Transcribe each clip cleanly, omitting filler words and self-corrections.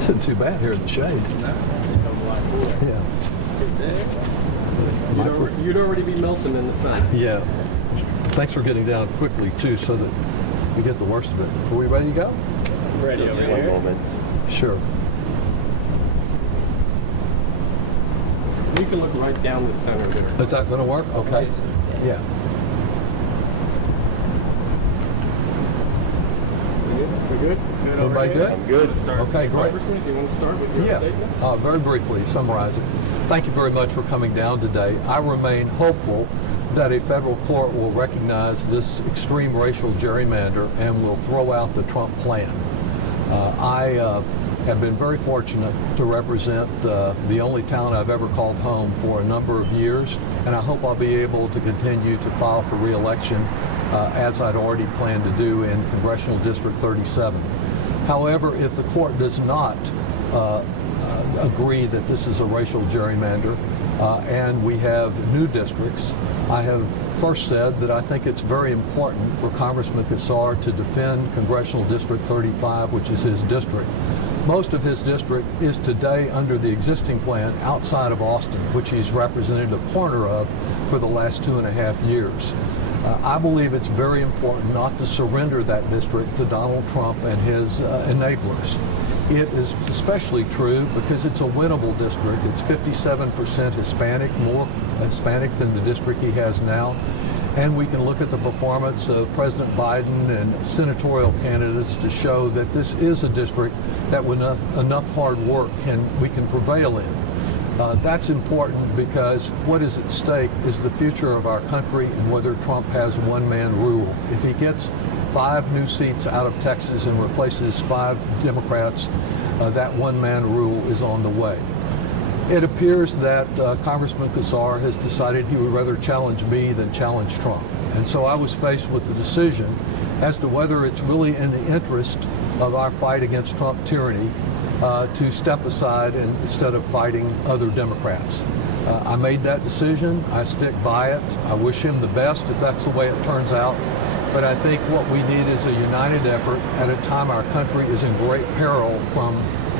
Isn't too bad here in the shade. No, it goes a lot cooler. Yeah. You'd already be melting in the sun. Yeah. Thanks for getting down quickly too, so that we get the worst of it. Are we ready to go? Ready over here. One moment. Sure. You can look right down the center there. Is that going to work? Okay. Yeah. We good? Good over Everybody here? good? I'm good. Okay, great. Congressman, do you want to start with your statement? Very briefly summarize it. Thank you very much for coming down today. I remain hopeful that a federal court will recognize this extreme racial gerrymander and will throw out the Trump plan. I have been very fortunate to represent the only town I've ever called home for a number of years, and I hope I'll be able to continue to file for re-election as I'd already planned to do in Congressional District 37. However, if the court does not agree that this is a racial gerrymander and we have new districts, I have first said that I think it's very important for Congressman Casar to defend Congressional District 35, which is his district. Most of his district is today under the existing plan outside of Austin, which he's represented a corner of for the last 2.5 years. I believe it's very important not to surrender that district to Donald Trump and his enablers. It is especially true because it's a winnable district. It's 57% Hispanic, more Hispanic than the district he has now. And we can look at the performance of President Biden and senatorial candidates to show that this is a district that with enough hard work we can prevail in. That's important because what is at stake is the future of our country and whether Trump has one-man rule. If he gets 5 new seats out of Texas and replaces 5 Democrats, that one-man rule is on the way. It appears that Congressman Casar has decided he would rather challenge me than challenge Trump. And so I was faced with the decision as to whether it's really in the interest of our fight against Trump tyranny to step aside instead of fighting other Democrats. I made that decision. I stick by it. I wish him the best if that's the way it turns out. But I think what we need is a united effort at a time our country is in great peril from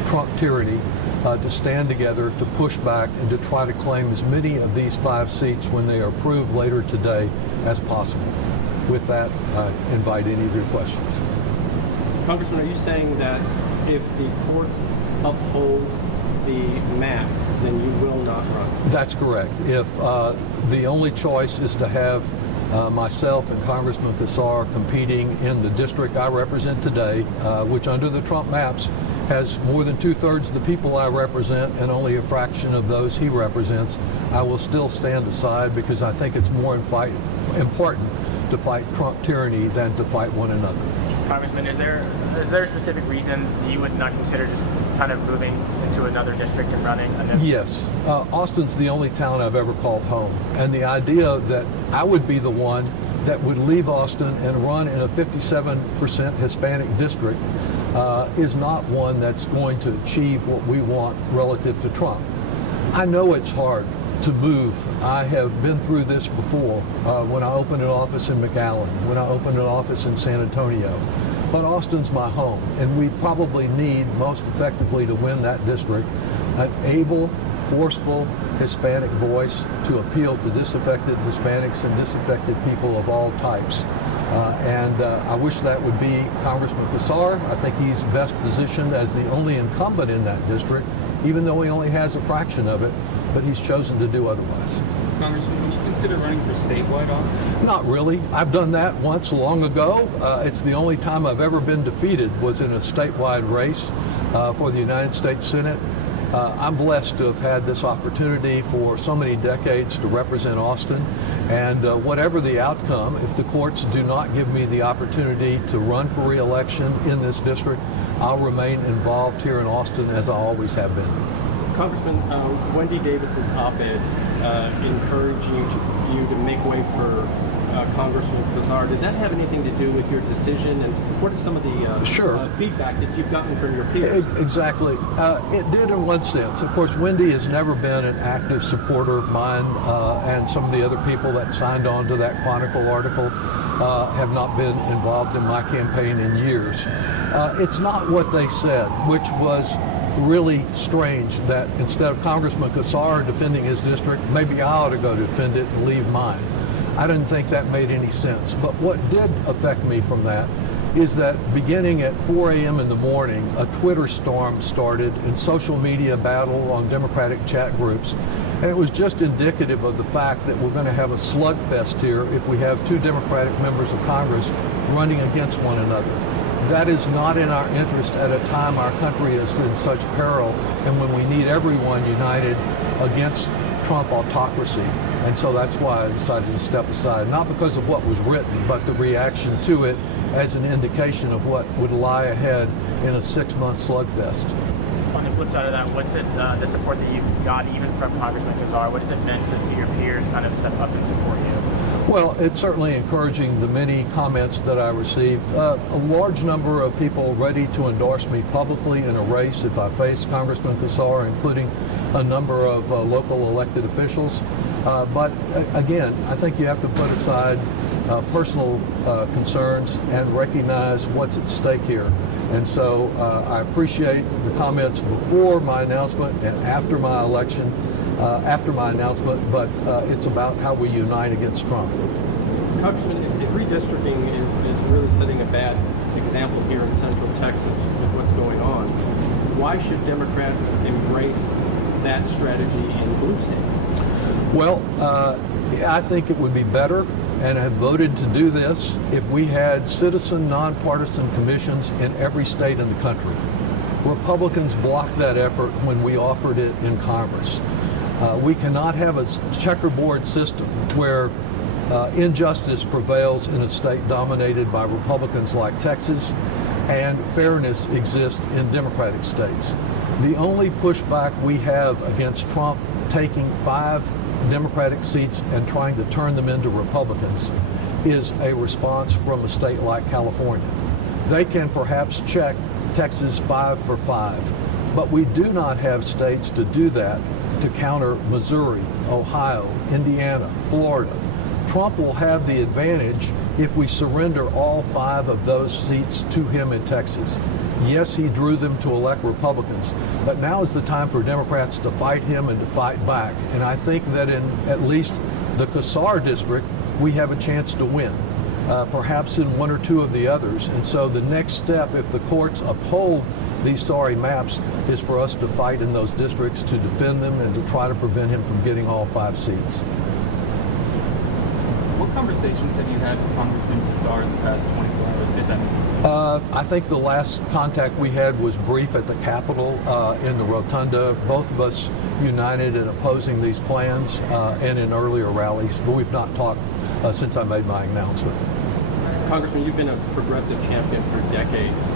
Trump tyranny to stand together, to push back, and to try to claim as many of these 5 seats when they are approved later today as possible. With that, I invite any of your questions. Congressman, are you saying that if the courts uphold the maps, then you will not run? That's correct. If the only choice is to have myself and Congressman Casar competing in the district I represent today, which under the Trump maps has more than 2/3 of the people I represent and only a fraction of those he represents, I will still stand aside because I think it's more important to fight Trump tyranny than to fight one another. Congressman, is there a specific reason you would not consider just kind of moving into another district and running? Yes. Austin's the only town I've ever called home. And the idea that I would be the one that would leave Austin and run in a 57% Hispanic district is not one that's going to achieve what we want relative to Trump. I know it's hard to move. I have been through this before when I opened an office in McAllen, when I opened an office in San Antonio. But Austin's my home, and we probably need most effectively to win that district an able, forceful Hispanic voice to appeal to disaffected Hispanics and disaffected people of all types. I wish that would be Congressman Casar. I think he's best positioned as the only incumbent in that district, even though he only has a fraction of it, but he's chosen to do otherwise. Congressman, would you consider running for statewide office? Not really. I've done that once long ago. It's the only time I've ever been defeated was in a statewide race for the United States Senate. I'm blessed to have had this opportunity for so many decades to represent Austin, and whatever the outcome, if the courts do not give me the opportunity to run for re-election in this district, I'll remain involved here in Austin as I always have been. Congressman, Wendy Davis's op-ed encouraging you to make way for Congressman Casar. Did that have anything to do with your decision, and what are some of the feedback that you've gotten from your peers? Exactly. It did in one sense. Of course, Wendy has never been an active supporter of mine, and some of the other people that signed on to that Chronicle article have not been involved in my campaign in years. It's not what they said, which was really strange that instead of Congressman Casar defending his district, maybe I ought to go defend it and leave mine. I didn't think that made any sense. But what did affect me from that is that beginning at 4 a.m. in the morning, a Twitter storm started and social media battle on Democratic chat groups. And it was just indicative of the fact that we're going to have a slugfest here if we have two Democratic members of Congress running against one another. That is not in our interest at a time our country is in such peril and when we need everyone united against Trump autocracy. And so that's why I decided to step aside, not because of what was written, but the reaction to it as an indication of what would lie ahead in a 6-month slugfest. On the flip side of that, what's it, the support that you got even from Congressman Casar, what does it mean to see your peers kind of step up and support you? Well, it's certainly encouraging the many comments that I received. A large number of people ready to endorse me publicly in a race if I face Congressman Casar, including a number of local elected officials. But again, I think you have to put aside personal concerns and recognize what's at stake here. And so I appreciate the comments before my announcement and after my election, after my announcement, but it's about how we unite against Trump. Congressman, if redistricting is really setting a bad example here in Central Texas with what's going on, why should Democrats embrace that strategy in blue states? Well, I think it would be better and have voted to do this if we had citizen nonpartisan commissions in every state in the country. Republicans blocked that effort when we offered it in Congress. We cannot have a checkerboard system where injustice prevails in a state dominated by Republicans like Texas and fairness exists in Democratic states. The only pushback we have against Trump taking 5 Democratic seats and trying to turn them into Republicans is a response from a state like California. They can perhaps check Texas 5 for 5, but we do not have states to do that to counter Missouri, Ohio, Indiana, Florida. Trump will have the advantage if we surrender all 5 of those seats to him in Texas. Yes, he drew them to elect Republicans, but now is the time for Democrats to fight him and to fight back. And I think that in at least the Casar district, we have a chance to win, perhaps in 1 or 2 of the others. And so the next step, if the courts uphold these sorry maps, is for us to fight in those districts to defend them and to try to prevent him from getting all 5 seats. What conversations have you had with Congressman Casar in the past 24 hours, if any? I think the last contact we had was brief at the Capitol in the Rotunda. Both of us united in opposing these plans and in earlier rallies, but we've not talked since I made my announcement. Congressman, you've been a progressive champion for decades.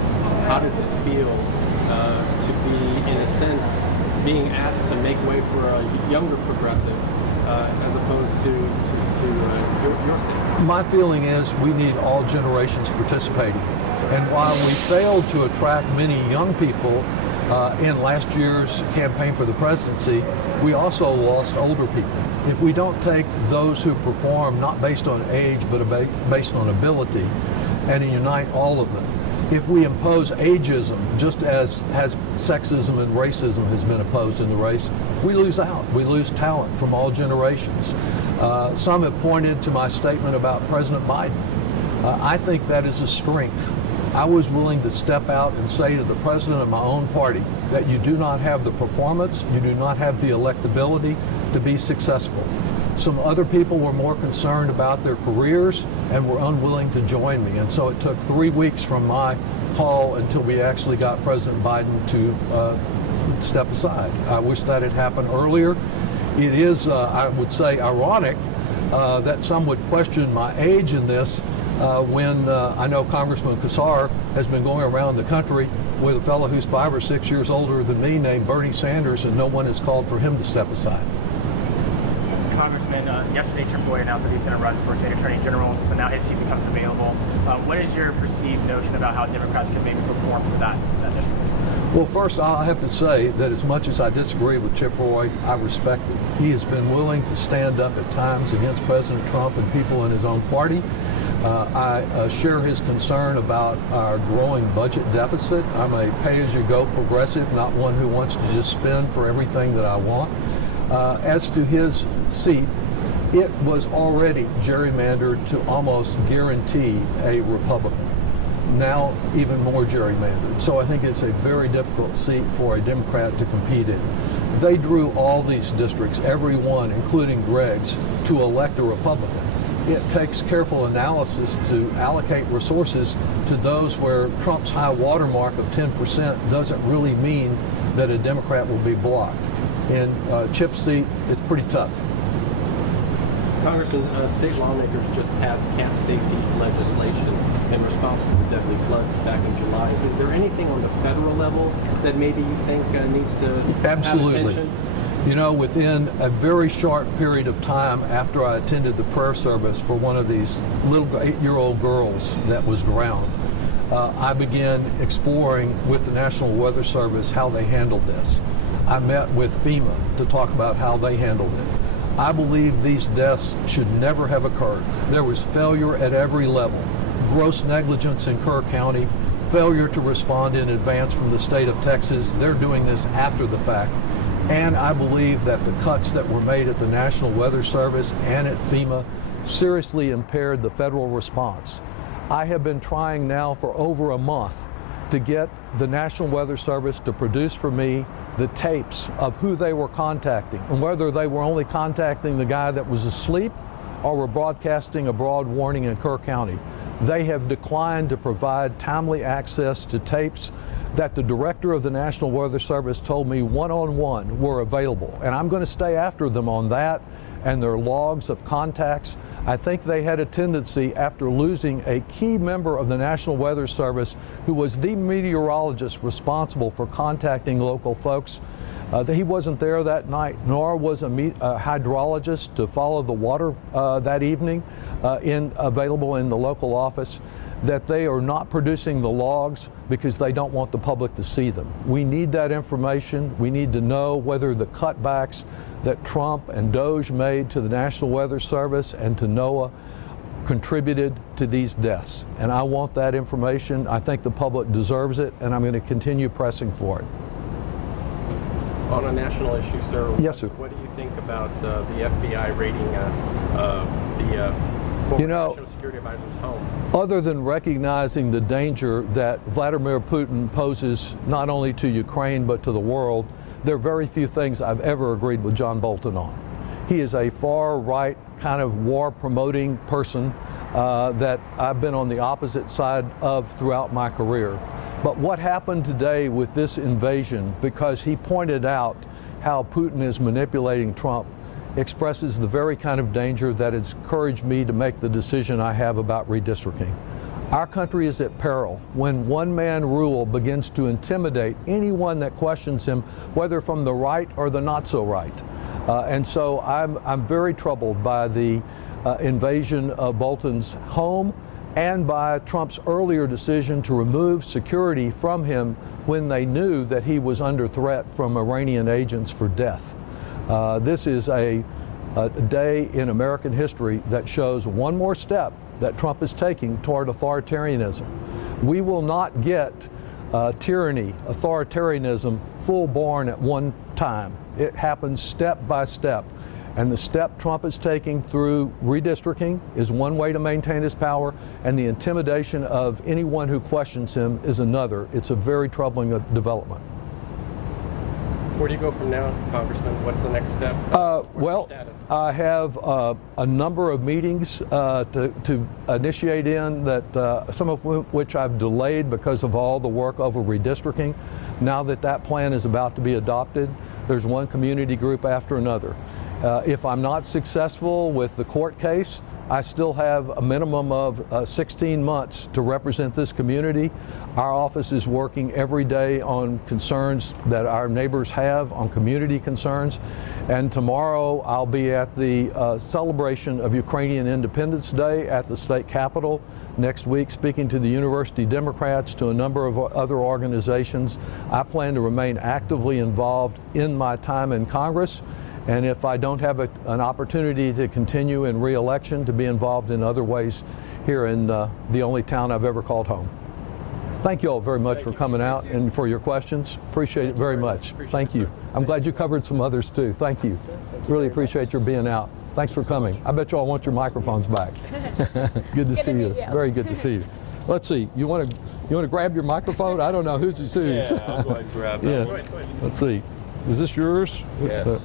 How does it feel to be, in a sense, being asked to make way for a younger progressive as opposed to your states? My feeling is we need all generations participating. And while we failed to attract many young people in last year's campaign for the presidency, we also lost older people. If we don't take those who perform not based on age but based on ability and unite all of them, if we impose ageism just as sexism and racism has been opposed in the race, we lose out. We lose talent from all generations. Some have pointed to my statement about President Biden. I think that is a strength. I was willing to step out and say to the president of my own party that you do not have the performance, you do not have the electability to be successful. Some other people were more concerned about their careers and were unwilling to join me. And so it took 3 weeks from my call until we actually got President Biden to step aside. I wish that had happened earlier. It is, I would say, ironic that some would question my age in this when I know Congressman Casar has been going around the country with a fellow who's 5 or 6 years older than me named Bernie Sanders, and no one has called for him to step aside. Congressman, yesterday Tim Boyd announced that he's going to run for State Attorney General, but now his seat becomes available. What is your perceived notion about how Democrats can maybe perform for that district? Well, first, I'll have to say that as much as I disagree with Chip Roy, I respect him. He has been willing to stand up at times against President Trump and people in his own party. I share his concern about our growing budget deficit. I'm a pay-as-you-go progressive, not one who wants to just spend for everything that I want. As to his seat, it was already gerrymandered to almost guarantee a Republican. Now even more gerrymandered. So I think it's a very difficult seat for a Democrat to compete in. They drew all these districts, every one, including Greg's, to elect a Republican. It takes careful analysis to allocate resources to those where Trump's high watermark of 10% doesn't really mean that a Democrat will be blocked. In Chip's seat, it's pretty tough. Congressman, state lawmakers just passed camp safety legislation in response to the deadly floods back in July. Is there anything on the federal level that maybe you think needs to Absolutely. have attention? You know, within a very short period of time after I attended the prayer service for one of these little 8-year-old girls that was drowned, I began exploring with the National Weather Service how they handled this. I met with FEMA to talk about how they handled it. I believe these deaths should never have occurred. There was failure at every level. Gross negligence in Kerr County, failure to respond in advance from the state of Texas. They're doing this after the fact. And I believe that the cuts that were made at the National Weather Service and at FEMA seriously impaired the federal response. I have been trying now for over a month to get the National Weather Service to produce for me the tapes of who they were contacting and whether they were only contacting the guy that was asleep or were broadcasting a broad warning in Kerr County. They have declined to provide timely access to tapes that the director of the National Weather Service told me one-on-one were available. And I'm going to stay after them on that and their logs of contacts. I think they had a tendency, after losing a key member of the National Weather Service who was the meteorologist responsible for contacting local folks, that he wasn't there that night, nor was a hydrologist to follow the water that evening available in the local office, that they are not producing the logs because they don't want the public to see them. We need that information. We need to know whether the cutbacks that Trump and DOJ made to the National Weather Service and to NOAA contributed to these deaths. And I want that information. I think the public deserves it, and I'm going to continue pressing for it. On a national issue, sir, yes, sir. What do you think about the FBI raiding the former National Security Advisor's home? Other than recognizing the danger that Vladimir Putin poses not only to Ukraine but to the world, there are very few things I've ever agreed with John Bolton on. He is a far-right kind of war-promoting person that I've been on the opposite side of throughout my career. But what happened today with this invasion, because he pointed out how Putin is manipulating Trump, expresses the very kind of danger that has encouraged me to make the decision I have about redistricting. Our country is at peril when one-man rule begins to intimidate anyone that questions him, whether from the right or the not-so-right. And so I'm very troubled by the invasion of Bolton's home and by Trump's earlier decision to remove security from him when they knew that he was under threat from Iranian agents for death. This is a day in American history that shows one more step that Trump is taking toward authoritarianism. We will not get tyranny, authoritarianism, full-born at one time. It happens step by step. And the step Trump is taking through redistricting is one way to maintain his power, and the intimidation of anyone who questions him is another. It's a very troubling development. Where do you go from now, Congressman? What's the next step? Well, I have a number of meetings to initiate in that some of which I've delayed because of all the work over redistricting. Now that that plan is about to be adopted, there's one community group after another. If I'm not successful with the court case, I still have a minimum of 16 months to represent this community. Our office is working every day on concerns that our neighbors have, on community concerns. And tomorrow I'll be at the celebration of Ukrainian Independence Day at the state capitol. Next week, speaking to the university Democrats, to a number of other organizations. I plan to remain actively involved in my time in Congress. And if I don't have an opportunity to continue in re-election, to be involved in other ways here in the only town I've ever called home. Thank you all very much for coming out and for your questions. Appreciate it very much. Thank you. I'm glad you covered some others too. Thank you. Really appreciate your being out. Thanks for coming. I bet you all want your microphones back. Good to see you. Very good to see you. Let's see. You want to grab your microphone? I don't know whose is whose. Yeah, I'll go ahead and grab that. Yeah. Let's see. Is this yours? Yes.